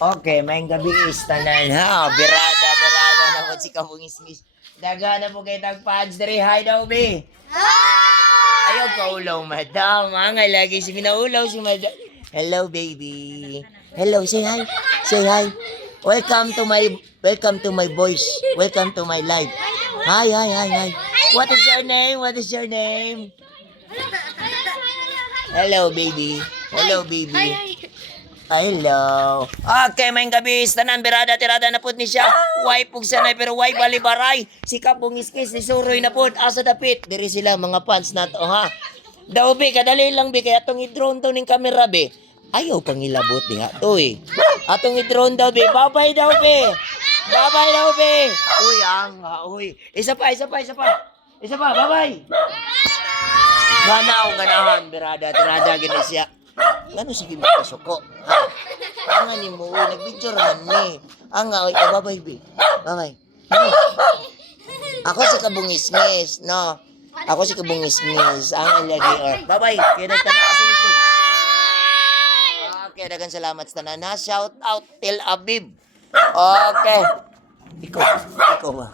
Okay, may gabi is tanan ha. Birada, birada na po si kabungis-ngis. Daga na po kay tagpads diri. Hi daw, be. Ayaw ka ulaw, madam. Mga lagi si minaulaw si madam. Hello, baby. Hello, say hi. Say hi. Welcome to my welcome to my voice. Welcome to my life. Hi, hi, hi, hi. What is your name? What is your name? Hello, baby. Hello, baby. Hello. Okay, may gabi. Tanan, birada, tirada na pud ni siya. Why pug sanay, pero why balibaray? Si Kabungiskis, ni Suroy na pud. Asa dapit? Diri sila, mga fans na to, ha? Daw, be, kadali lang, be. Kaya atong i-drone to ning camera, be. Ayaw pang ilabot niya. To, eh. Atong i-drone daw, be. Babay daw, be. Babay daw, be. Uy, ang, ha, uy. Isa pa, isa pa, isa pa. Isa pa, babay. Ganaw, ganahan, birada, tirada, gini siya. Gano'n sige makasuko? Ha? Ang ni mo, uy, nag-video raman ni. Ang nga, uy, oh, babay, be. Babay. Ako si Kabungis-ngis, no? Ako si Kabungis-ngis. Ang ilagi, or. Babay, kaya nagtanong kasi. Okay, dagan salamat sa tanan. Shout out till Abib. Okay. Ikaw, ikaw ba?